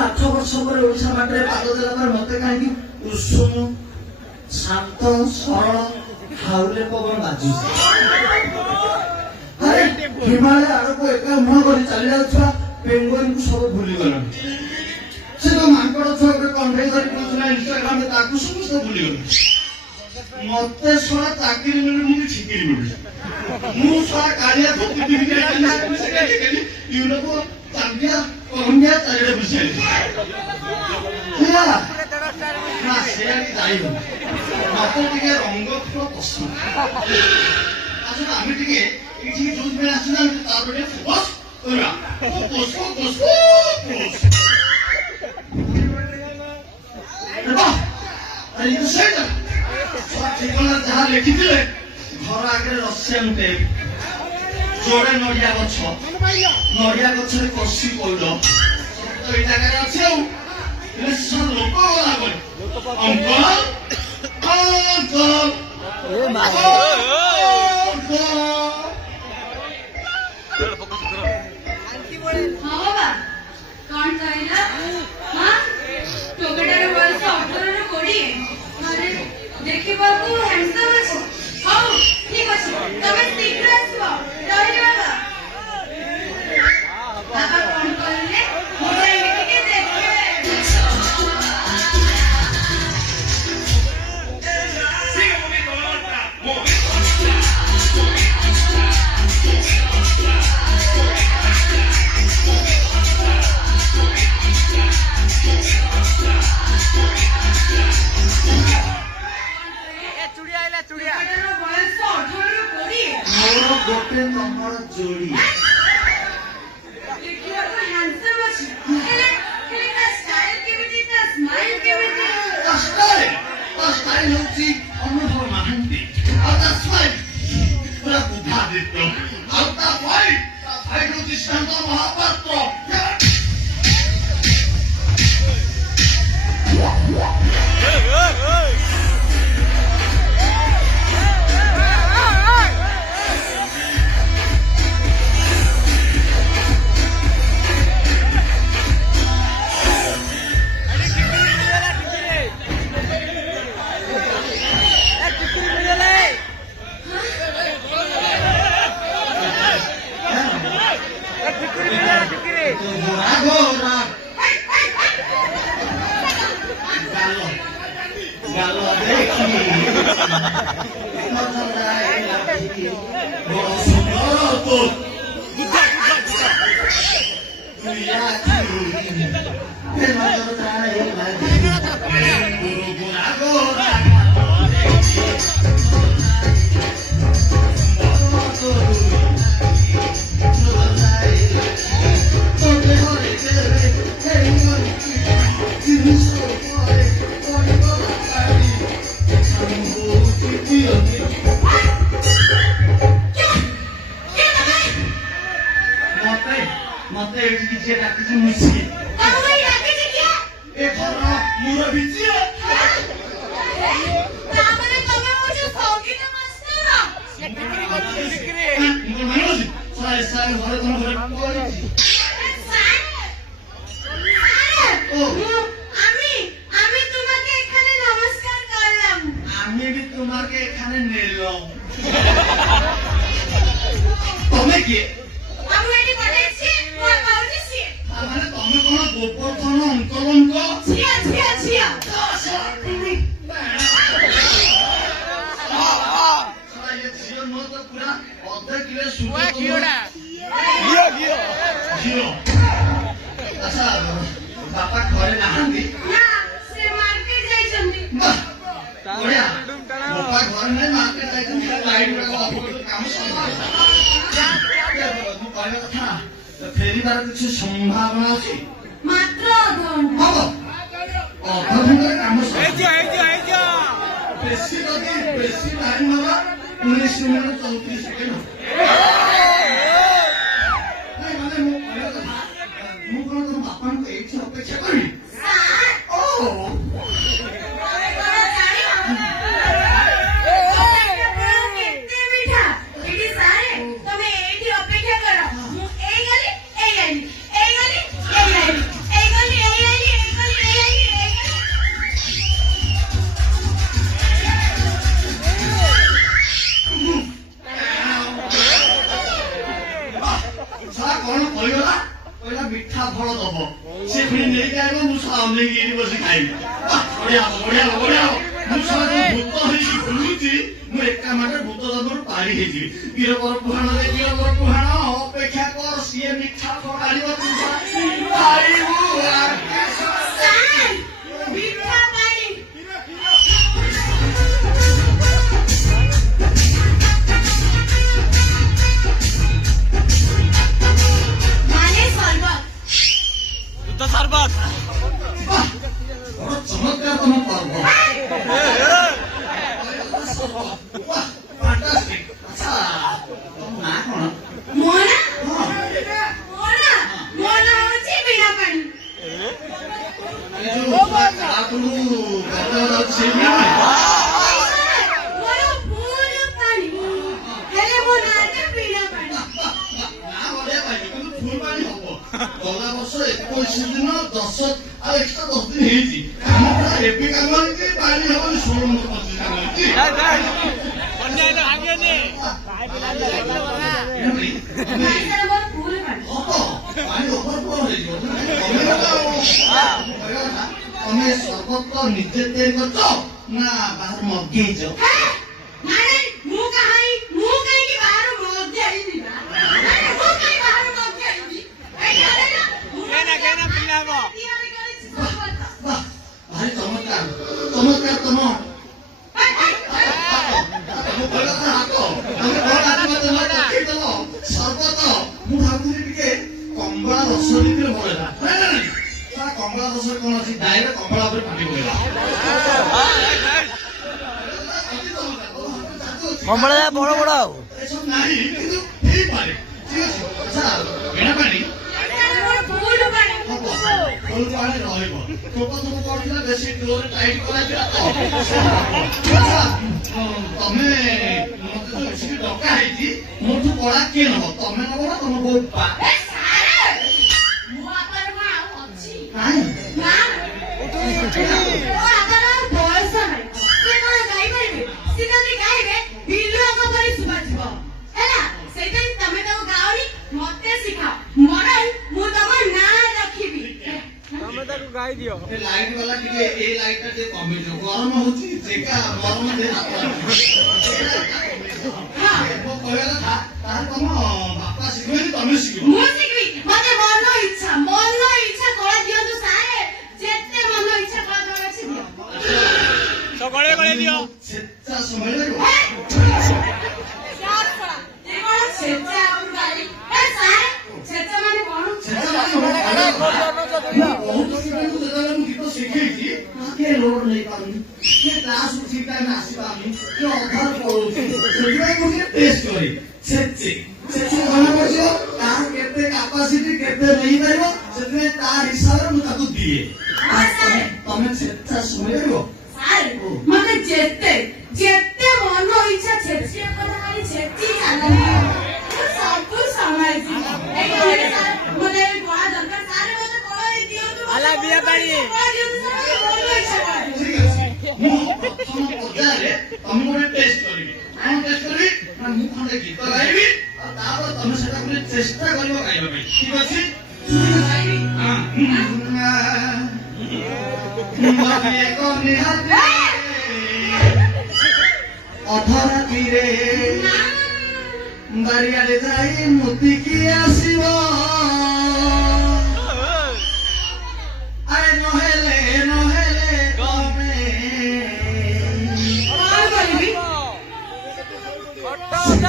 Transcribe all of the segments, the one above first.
8 ବର୍ଷ ପରେ ଓଡ଼ିଶା ମାଟିରେ ପାଦ ଦେଲା ପରେ ମତେ କାହିଁକି ଉଷୁମ ଶାନ୍ତ ସରଳ ହାଉଲେ ପବନ ବାଜୁଛି। ଆରେ ହିମାଳୟ ଆଡ଼କୁ ଏକା ମୁହଁ କରି ଚାଲି ଯାଉଥିବା ପେଙ୍ଗୁଇନକୁ ସବୁ ଭୁଲିଗଲଣି। ସେ ଯୋଉ ମାଙ୍କଡ ଛୁଆ ଗୋଟେ କଣ୍ଢେଇ ଧରି ବୁଲୁଥିଲା ଇନଷ୍ଟାଗ୍ରାମରେ ତାକୁ ସମସ୍ତେ ଭୁଲିଗଲଣି। ମତେ ଶଳା ଚାକିରି ମିଳୁନି କି ଠିକିରି ମିଳୁନି। ମୁଁ ଶଳା କାଳିଆ ଧୋତି ପିନ୍ଧିକି ୟୁରୋପ ଚାମ୍ବିଆ କଲମ୍ବିଆ ଚାରିଆଡେ ବୁଝିଆଲି ନା ସେଆଡେ ଯାଇନି। ମତେ ଟିକେ ରଙ୍ଗ ଫୁଲ ପସନ୍ଦ। ଆଚ୍ଛା ଆମେ ଟିକେ ଏଇଠିକି ଯୋଉଥିପାଇଁ ଆସିଛୁ ଆମେ ତାପରେ ଟିକେ ଫୋକସ୍ କରିବା। ଠିକଣା ଯାହା ଲେଖିଥିଲେ ଘର ଆଗରେ ରସିଆନ ଟେପ୍ ଯୋଡେ ନଡିଆ ଗଛ ନଡିଆ ଗଛରେ କଷି ପଇଲ ଏଇ ଜାଗାରେ ଅଛି। ଆଉ ହେଲେ ସବୁ ଲୋକ ଗଲା ପରେ ଅଙ୍କଲ ଦେଖିବାକୁ ହ୍ୟାଣ୍ଡସମ୍ ଅଛି। ହଉ ଠିକ ଅଛି, ତମେ ଶୀଘ୍ର ଆସିବ। ରହିଯିବା ବାବା କଣ କହିଲେ ମୁଁ ଯାଇକି ଟିକେ ଦେଖେ। ମୋର ଗୋଟେ ତମର ଯୋଡି ଦେଖିବାକୁ ହ୍ୟାଣ୍ଡସମ୍ ଅଛି। ହେଲେ ତା ଷ୍ଟାଇଲ କେମିତି, ତା ସ୍ମାଇଲ କେମିତି? ତା ଷ୍ଟାଇଲ ହଉଛି ଅନୁଭବ ମହାନ୍ତି। ଆଉ ତା ସ୍ମାଇଲ ପୁରା ବୁଦ୍ଧାଦିତ୍ୟ। ଆଉ ତା ଫାଇଟ୍ ହଉଛି ଶାନ୍ତ ମହାପାତ୍ର। मते एठी जे डाकिछि मुछि बाबू भाई डाकिछि किया ए घर मुरबी छिए तामरे तमे मुझे सौगिना मास्टर बिक्री मनोज साय साय घर घर ओ আমি তোমাকে এখানে নমস্কার করলাম। আমি भी তোমাকে এখানে নিলাম। তুমি কি বাবু এটি বলেছি মই পাউছি মানে তুমি কোন গোপর্ধন অঙ্কলঙ্ক ছিয়া ছিয়া ছিয়া ये जियो नो तो पूरा अधे किलो सुपर घिओडा जियो अच्छा बापा घरे नाहंदी ना से मार्केट जाइछन्ती बढ़िया बापा घर में मार्केट जाइछन्ती लाइट रे काम सरिला ମୁଁ କହିବା କଥା ଫେରିବାର କିଛି ସମ୍ଭାବନା ଅଛି ମାତ୍ର ଅଧଘଣ୍ଟା ହବ ଅଧଘଣ୍ଟାରେ କାମ ହେଇଯିବ ବେଶୀ ଯଦି ବେଶୀ ଟାଇମ୍ ହବ 19 ମିନିଟ୍ 34 ସେକେଣ୍ଡ ନାଇଁ ମାନେ ମୁଁ କହିବା କଥା ମୁଁ କଣ ତମ ବାପାଙ୍କୁ ଏଇଠି ଅପେକ୍ଷା କରିବି ଓ କହିଲା ମିଠା ଫଳ ଦବ ସେ ପୁଣି ନେଇକି ଆଇବ ମୁଁ ଅନେଇକି ଏଠି ବସି ଖାଇବି ବଢିଆ ହବ ବଢିଆ ହବ ବଢିଆ ହବ ମୁଁ ସହ ଭୂତ ହେଇକି ବୁଲୁଛି ମୁଁ ଏକା ମାଠେ ଭୂତ ଦମରୁ ପାରି ହେଇଯିବି ବୀରବର ପୁରାଣରେ ବୀରବର ପୁରାଣ ଅପେକ୍ଷା କର ସିଏ ମିଠା ଫଳ ଆଣିବ ତୁ ଖାଇବୁ ସାର୍ ମିଠା ପାଣି ମାନେ ସର୍ବତ ବଡ଼ ଚମତ୍କାର ତମ ପର୍ବ ଫାଣ୍ଟାଷ୍ଟିକ ଆଚ୍ଛା ତମ ନାଁ କଣ ମୋ ନା ହଁ ମୋ ନା ହଉଛି ବିଣା ପାଣି ଏ ଯୋଉ କାହାକୁ ଅଛି ନା ମୋର ଫୁଲ ପାଣି ହେଲେ ମୋ ନାଁଟା ବିଣା ପାଣି ନା ବଢିଆ ପାଇଲି କିନ୍ତୁ ଫୁଲ ପାଣି ହବ ଗଲା ବର୍ଷ 21 ଦିନ 10 ଆଉ ଏକ୍ସଟ୍ରା 10 ଦିନ ହେଇଛି କାମ ପୁରା ଏବେ କାମ ହେଇଛି ପାଣି ହବନି 16 25 କାମ ହେଇଛି ସାର୍ ମୋର ଫୁଲ ପାଣି ହବ ପାଣି ଓଭରଫ୍ଲୋ ହେଇଯିବ ତମେ ସର୍ବତ ନିଜେ ତିଆରି କରିଛ ନା ବାହାରୁ ମଗେଇଛ ମାନେ ମୁଁ କାହିଁକି ବାହାରୁ ମଗେଇବି ନା ମୁଁ କାହିଁ ବାହାରୁ ମଗେଇବି ବାଃ ଭାରି ଚମତ୍କାର ଚମତ୍କାର ତମ ସର୍ବତ ମୁଁ ଭାବୁଥିଲି ଟିକେ କମଳା ରସ ଭିତରେ ପଳେଇଲା କମଳା ରସରେ କଣ ଅଛି ଡାଇରେକ୍ଟ କମଳା ଉପରେ ପାଣି ପକେଇଲା କମଳା ବଡ ବଡ ଆଉ ଏସବୁ ନାହିଁ କିନ୍ତୁ ହେଇପାରେ ଠିକ ଅଛି ଆଚ୍ଛା ବିଣା ପାଣି ଫୁଲ ପାଣି ହବ ଫୁଲ ପାଣି ରହିବ ଥୋପ ଥୋପ ପଡିଥିଲା ବେଶୀ ଜୋରରେ ଟାଇଟ୍ କରାଯିବ ଆଚ୍ଛା ତମେ ମତେ ଯୋଉ ଏଠିକି ଡକା ହେଇଛି ମୋଠୁ କଳା କିଏ ନବ ତମେ ନବ ନା ତମ ବୋଉ ପା ଏ ସାର୍ ମୋ ବାପାର କଣ ଆଉ ଅଛି ନାହିଁ ନା ମୋ ବାପାର ବୟସ ନାହିଁ ସେ କଣ ଗାଇପାରିବେ ସେ ଯଦି ଗାଇବେ ବିଲୁଆଙ୍କ ପରି ଶୁଭାଯିବ ହେଲା ସେଇଥିପାଇଁ ତମେ ତାକୁ ଗାଓନି ମତେ ଶିଖାଅ ମରଲ ମୁଁ ତମ ନାଁ ରଖିବି ତମେ ତାକୁ ଗାଇ ଦିଅ ଏ ଲାଇଟ୍ ବାଲା ଟିକେ ଏଇ ଲାଇଟ୍ ଟା ଟିକେ କମିଯିବ ଗରମ ହଉଛି ଯେକା ଗରମ ଦେହ ମୋ କହିବା କଥା ତାହେଲେ ତମ ବାପା ଶିଖିବେନି ତମେ ଶିଖିବ ମୁଁ ଶିଖିବି ମତେ ମନ ଇଚ୍ଛା କଳା ଦିଅନ୍ତୁ ସାର୍ ଯେତେ ମନ ଇଚ୍ଛା କଳା ଦେବାର ଅଛି ଦିଅ ସକାଳେ ଗଳେ ଦିଅ ଛେଚା ସମୟ ଲାଗିବ ବହୁତ ଷ୍ଟୁଡେଣ୍ଟଙ୍କୁ ଯେତେବେଳେ ମୁଁ ଗୀତ ଶିଖେଇଛି କିଏ ଲୋଡ୍ ନେଇପାରୁନି କିଏ କ୍ଲାସ୍ ଠିକ୍ ଟାଇମ୍ ଆସିପାରୁନି କିଏ ଅଧାରୁ ପଳଉଛି ସେଥିପାଇଁ ମୁଁ ଟିକେ ଟେଷ୍ଟ କରେ ଛେଚି ଜଣା ପଡିଯିବ ତାର କେତେ କାପାସିଟି କେତେ ନେଇପାରିବ ସେଥିପାଇଁ ତା ହିସାବରେ ମୁଁ ତାକୁ ଦିଏ ତମେ ଛେଚା ଶୁଣି ପାରିବ ମତେ ଯେତେ ମନ ଇଚ୍ଛା ଛେଚିବା କଥା ଖାଲି ଛେଚି ଚାଲନ୍ତି ସବୁ ସମାଳିଛି ମତେ କଳା ଦରକାର ସାର୍ ମତେ କଳା ଦିଅନ୍ତୁ ଆଲା ବିଆ ପାଣି କଳା ଦିଅନ୍ତୁ ସାର୍ ମନ ଇଚ୍ଛା କଳା ଦିଅନ୍ତୁ ଠିକ ଅଛି ମୁଁ ପ୍ରଥମ ପର୍ଯ୍ୟାୟରେ ତମକୁ ଗୋଟେ ଟେଷ୍ଟ କରିବି କଣ ଟେଷ୍ଟ କରିବି ନା ମୁଁ ଖଣ୍ଡେ ଗୀତ ଗାଇବି ଆଉ ତାପରେ ତମେ ସେଟା ପୁଣି ଚେଷ୍ଟା କରିବ ଗାଇବା ପାଇଁ ଠିକ ଅଛି ଏକ ନିହାତି ଅଧରାତିରେ ବାରିଆଡେ ଯାଇ ମୁତିକି ଆସିବ ଆରେ ନହେଲେ ତମେ କଣ କରିବି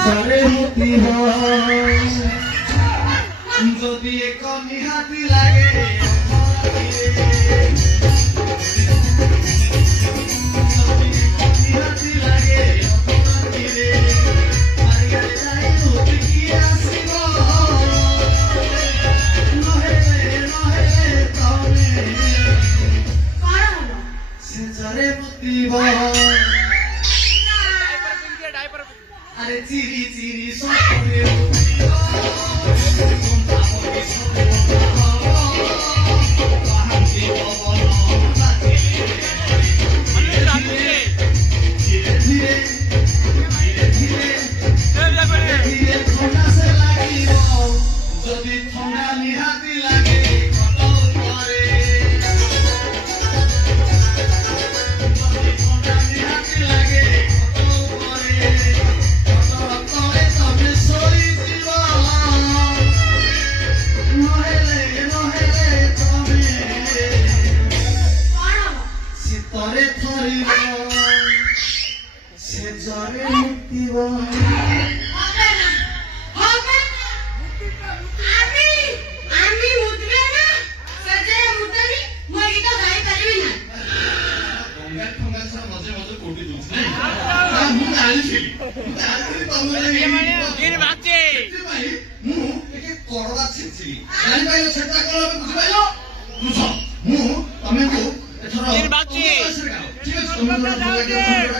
ଘରେ ମୁତିବ ଯଦି ଏକ ନିହାତି ଲାଗେ ନିହାତି ଲାଗେ ବାରିଆଡେ ଯାଇ ମୁତିକି ଆସିବ ନହେଲେ ତମେ କଣ ହବ ସେଜରେ ମୁତିବ আরে চিরি চিরি সপনে উঠিও ଲାଗେ ଖଟ ଉପରେ ଥଣ୍ଡା ନିହାତି ଲାଗେ ଖଟ ଉପରେ ଖଟ ତଳେ ତମେ ଶୋଇଥିବ ନହେଲେ ତମେ କଣ ହବ? ଶୀତରେ ଥରିବ ସେ ଜରେ ମୁତିବ হবে না হবে না আমি মুতবে না সেজে মুতনি মই গীত গাই পারিবি না ଗଙ୍ଗା ଠଙ୍ଗା ସହ ମଝେ ମଝେ କୋଟି ଦଉଛି ନାଇଁ ମୁଁ ଜାଣିଥିଲି ତମର କିଏ ଭାଗଛି ସେଥିପାଇଁ ମୁଁ ଟିକେ କରଡ଼ା ଛିଞ୍ଚିଲି ଜାଣିପାରିଲ ସେଟା କଣ ଆମେ ବୁଝିପାରିଲ ବୁଝ ମୁଁ ତମକୁ ଏଥର କିଏ ଭାଗଛି? ଠିକ ଅଛି ତମେ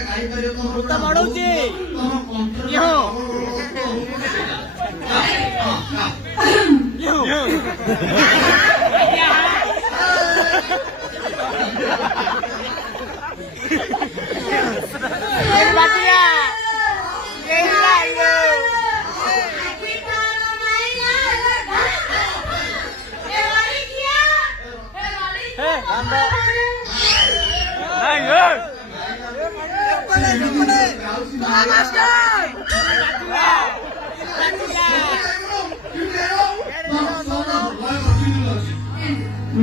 ଗାଇପାରିବ ଭୂତ ବଢଉଛି। ତମ କଣ୍ଠରେ ଇହଁ। আকি তার মাইনা এ বাড়ি কিয়া এ বাড়ি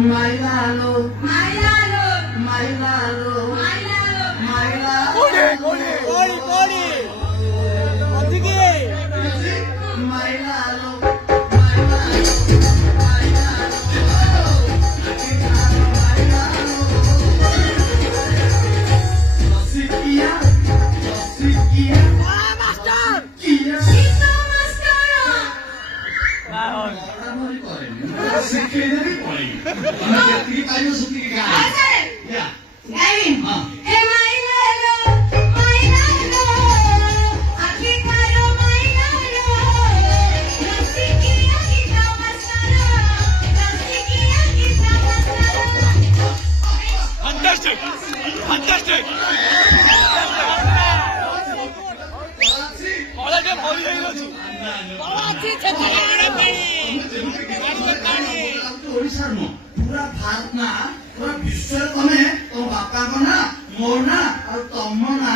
মাইলালো মাইলালো মাইলালো মাইলালো মাইলালো মাইলালো গীত মাস্টার ଶିଖେଇଦେବି ପଳେଇବି ତମେ ଯେତିକି ପାରିବ ସେତିକି ଗାଁ আরে গাইবি ହଁ এ মাইলালো মাইলালো আকি তার মাইলালো রসিকিয়া গীত মাস্টার রসিকিয়া গীত মাস্টার Fantastic! Fantastic! ଅଲଗା ଭରି ହେଇଯାଉଛି ଓଡ଼ିଶାର ନୁହଁ ପୁରା ଭାରତ ନା ପୁରା ବିଶ୍ୱରେ ତମେ ତମ ବାପାଙ୍କ ନା ମୋ ନା ଆଉ ତମ ନା